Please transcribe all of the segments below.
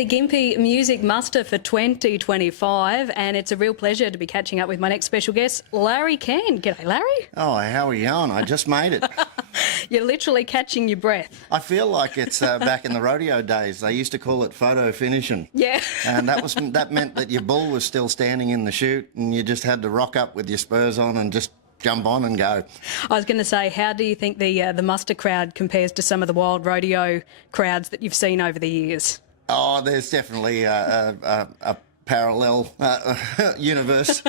the Gympie Music Muster for 2025, and it's a real pleasure to be catching up with my next special guest, Larry Cann. G'day, Larry. Oh, how are you going? I just made it. You're literally catching your breath. I feel like it's back in the rodeo days. They used to call it photo finishing. Yeah. And that meant that your bull was still standing in the chute and you just had to rock up with your spurs on and just jump on and go. I was going to say, how do you think the muster crowd compares to some of the wild rodeo crowds that you've seen over the years? Oh, there's definitely a parallel universe.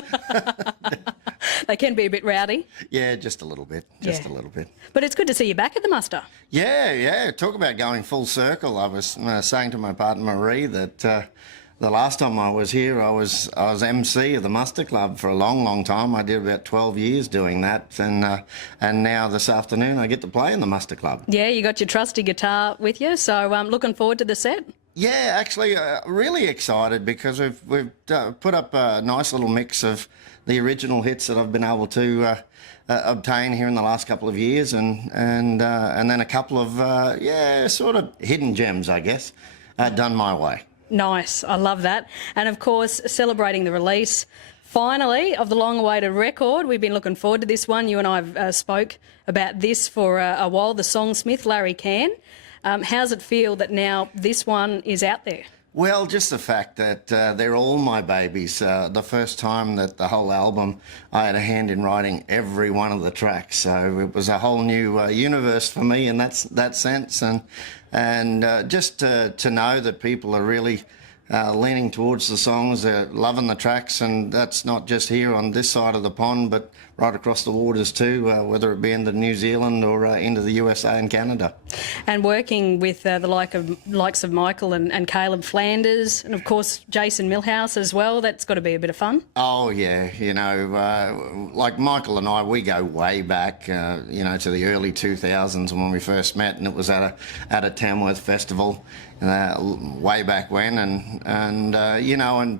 They can be a bit rowdy. Yeah, just a little bit. Just a little bit. But it's good to see you back at the muster. Yeah. Talk about going full circle. I was saying to my partner Marie that the last time I was here, I was MC of the Muster Club for a long, long time. I did about 12 years doing that, and now this afternoon I get to play in the Muster Club. Yeah, you got your trusty guitar with you, so I'm looking forward to the set. Yeah, actually, really excited because we've put up a nice little mix of the original hits that I've been able to obtain here in the last couple of years, and then a couple of sort of hidden gems, I guess, done my way. Nice, I love that. And of course, celebrating the release, finally, of the long-awaited record. We've been looking forward to this one. You and I have spoke about this for a while, the Songsmith, Larry Cann. How's it feel that now this one is out there? Well, just the fact that they're all my babies. The first time that the whole album, I had a hand in writing every one of the tracks. So it was a whole new universe for me in that sense. And just to know that people are really leaning towards the songs, they're loving the tracks, and that's not just here on this side of the pond, but right across the waters too, whether it be into New Zealand or into the USA and Canada. And working with the likes of Michael and Caleb Flanders, and of course Jason Millhouse as well, that's got to be a bit of fun. Oh yeah, like Michael and I, we go way back, to the early 2000s when we first met, and it was at a Tamworth festival way back when, and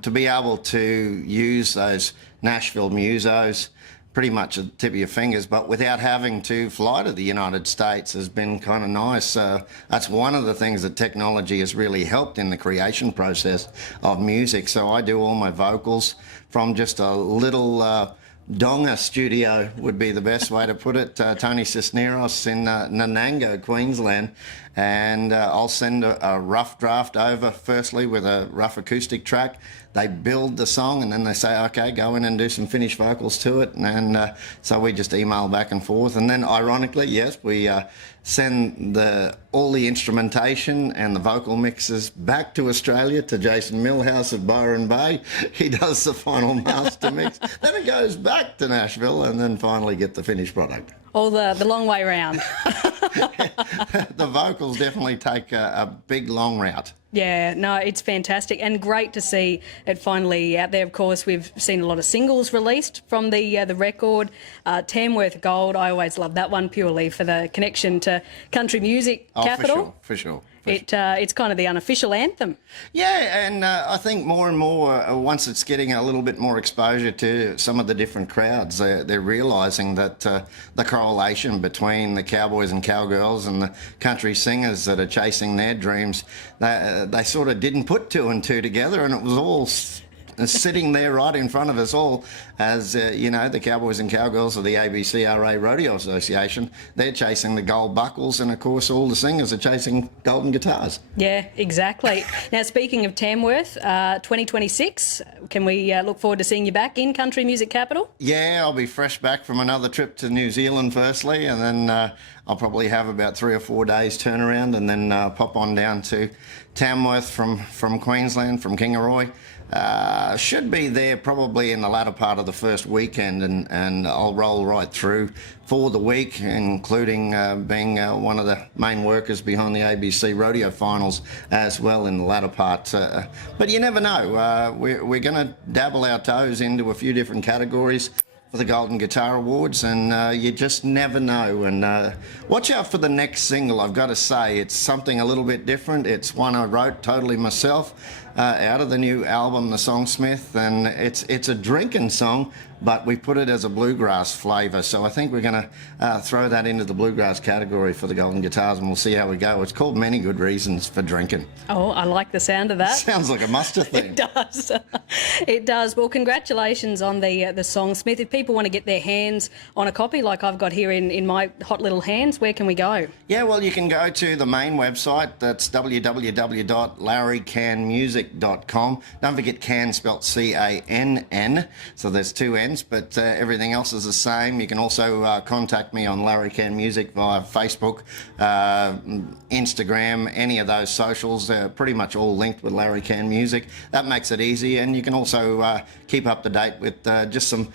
to be able to use those Nashville musos pretty much at the tip of your fingers, but without having to fly to the United States has been kind of nice. That's one of the things that technology has really helped in the creation process of music. So I do all my vocals from just a little Donga studio would be the best way to put it. Tony Cisneros in Nanango, Queensland, and I'll send a rough draft over firstly with a rough acoustic track. They build the song and then they say, okay, go in and do some finished vocals to it, and so we just email back and forth, and then ironically, yes, we send all the instrumentation and the vocal mixes back to Australia to Jason Millhouse of Byron Bay. He does the final master mix. Then it goes back to Nashville and then finally get the finished product. All the long way round. The vocals definitely take a big long route. Yeah, no, it's fantastic and great to see it finally out there. Of course, we've seen a lot of singles released from the record. Tamworth Gold, I always love that one purely for the connection to country music capital. For sure. It's kind of the unofficial anthem. Yeah, and I think more and more, once it's getting a little bit more exposure to some of the different crowds, they're realising that the correlation between the cowboys and cowgirls and the country singers that are chasing their dreams, they sort of didn't put two and two together, and it was all sitting there right in front of us all as, the cowboys and cowgirls of the ABCRA Rodeo Association. They're chasing the gold buckles, and of course all the singers are chasing golden guitars. Yeah, exactly. Now, speaking of Tamworth, 2026, can we look forward to seeing you back in country music capital? Yeah, I'll be fresh back from another trip to New Zealand firstly, and then I'll probably have about 3 or 4 days turnaround, and then pop on down to Tamworth from Queensland, from Kingaroy. Should be there probably in the latter part of the first weekend, and I'll roll right through for the week, including being one of the main workers behind the ABC Rodeo Finals as well in the latter part. But you never know. We're going to dabble our toes into a few different categories for the Golden Guitar Awards, and you just never know. And watch out for the next single. I've got to say, it's something a little bit different. It's one I wrote totally myself, out of the new album, The Songsmith, and it's a drinking song, but we put it as a bluegrass flavour. So I think we're going to throw that into the bluegrass category for the Golden Guitars, and we'll see how we go. It's called Many Good Reasons for Drinking. Oh, I like the sound of that. Sounds like a Muster thing. It does. It does. Well, congratulations on the Songsmith. If people want to get their hands on a copy like I've got here in my hot little hands, where can we go? Yeah, well, you can go to the main website. That's www.larrycannmusic.com. Don't forget Cann spelt C-A-N-N, so there's two N's, but everything else is the same. You can also contact me on Larry Cann Music via Facebook, Instagram, any of those socials. They're pretty much all linked with Larry Cann Music. That makes it easy, and you can also keep up to date with just some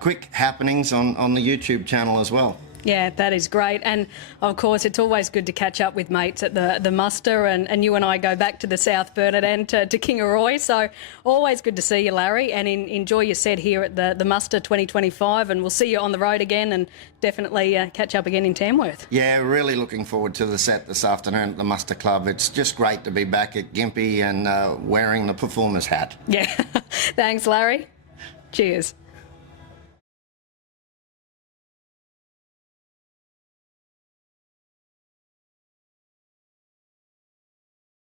quick happenings on the YouTube channel as well. Yeah, that is great. And of course, it's always good to catch up with mates at the muster. And you and I go back to the South Burnett and to Kingaroy. So always good to see you, Larry, and enjoy your set here at the muster 2025. And we'll see you on the road again and definitely catch up again in Tamworth. Yeah, really looking forward to the set this afternoon at the Muster Club. It's just great to be back at Gympie and wearing the performer's hat. Yeah. Thanks, Larry. Cheers.